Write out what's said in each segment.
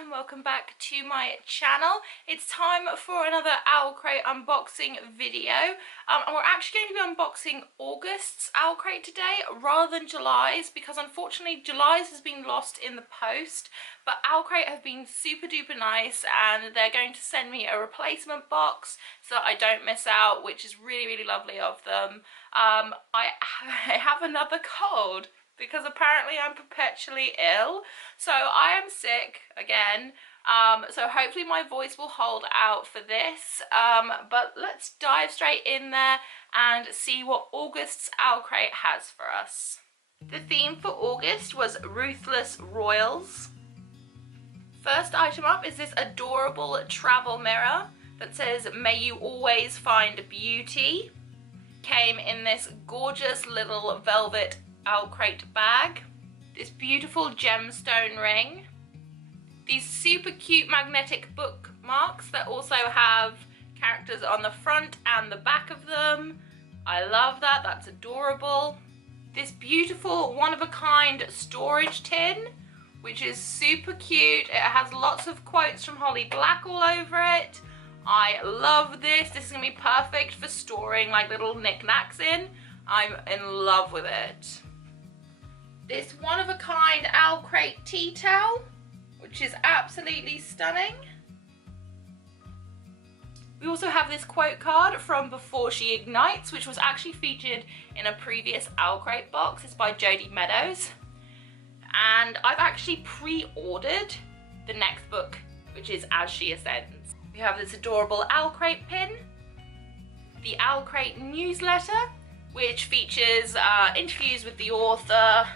and welcome back to my channel. It's time for another OwlCrate unboxing video. And we're actually going to be unboxing August's OwlCrate today rather than July's, because unfortunately July's has been lost in the post, but OwlCrate have been super duper nice and they're going to send me a replacement box so that I don't miss out, which is really lovely of them. I have another cold because apparently I'm perpetually ill, so I am sick again, so hopefully my voice will hold out for this, but let's dive straight in there and see what August's OwlCrate has for us. The theme for August was Ruthless Royals. First item up is this adorable travel mirror that says "May you always find beauty." Came in this gorgeous little velvet OwlCrate bag, this beautiful gemstone ring, these super cute magnetic bookmarks that also have characters on the front and the back of them. I love that, that's adorable. This beautiful one-of-a-kind storage tin, which is super cute. It has lots of quotes from Holly Black all over it. I love this. This is gonna be perfect for storing like little knickknacks in. I'm in love with it. This one-of-a-kind OwlCrate tea towel, which is absolutely stunning. We also have this quote card from Before She Ignites, which was actually featured in a previous OwlCrate box. It's by Jodie Meadows. And I've actually pre-ordered the next book, which is As She Ascends. We have this adorable OwlCrate pin, the OwlCrate newsletter, which features interviews with the author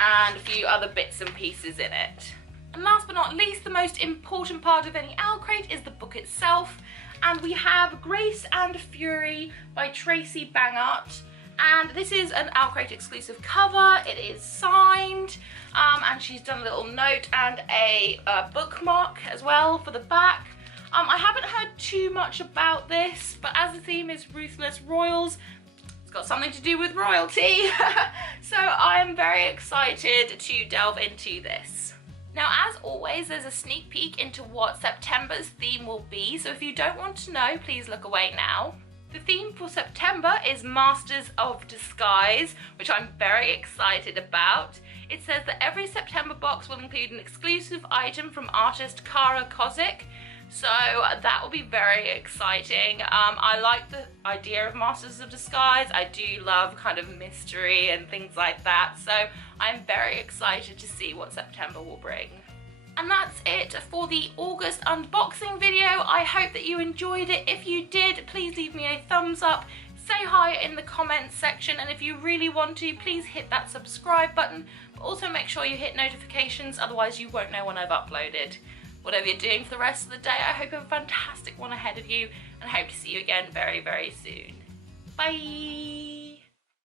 and a few other bits and pieces in it. And last but not least, the most important part of any OwlCrate is the book itself. And we have Grace and Fury by Tracy Bangart. And this is an OwlCrate exclusive cover. It is signed, and she's done a little note and a bookmark as well for the back. I haven't heard too much about this, but as the theme is Ruthless Royals, it's got something to do with royalty. So I am very excited to delve into this. Now, as always, there's a sneak peek into what September's theme will be, so if you don't want to know, please look away now. The theme for September is Masters of Disguise, which I'm very excited about. It says that every September box will include an exclusive item from artist Kara Kozik, so that will be very exciting. I like the idea of Masters of Disguise. I do love kind of mystery and things like that, so I'm very excited to see what September will bring. And that's it for the August unboxing video. I hope that you enjoyed it. If you did, please leave me a thumbs up, say hi in the comments section, and if you really want to, please hit that subscribe button, but also make sure you hit notifications, otherwise you won't know when I've uploaded. Whatever you're doing for the rest of the day, I hope you have a fantastic one ahead of you, and hope to see you again very soon. Bye!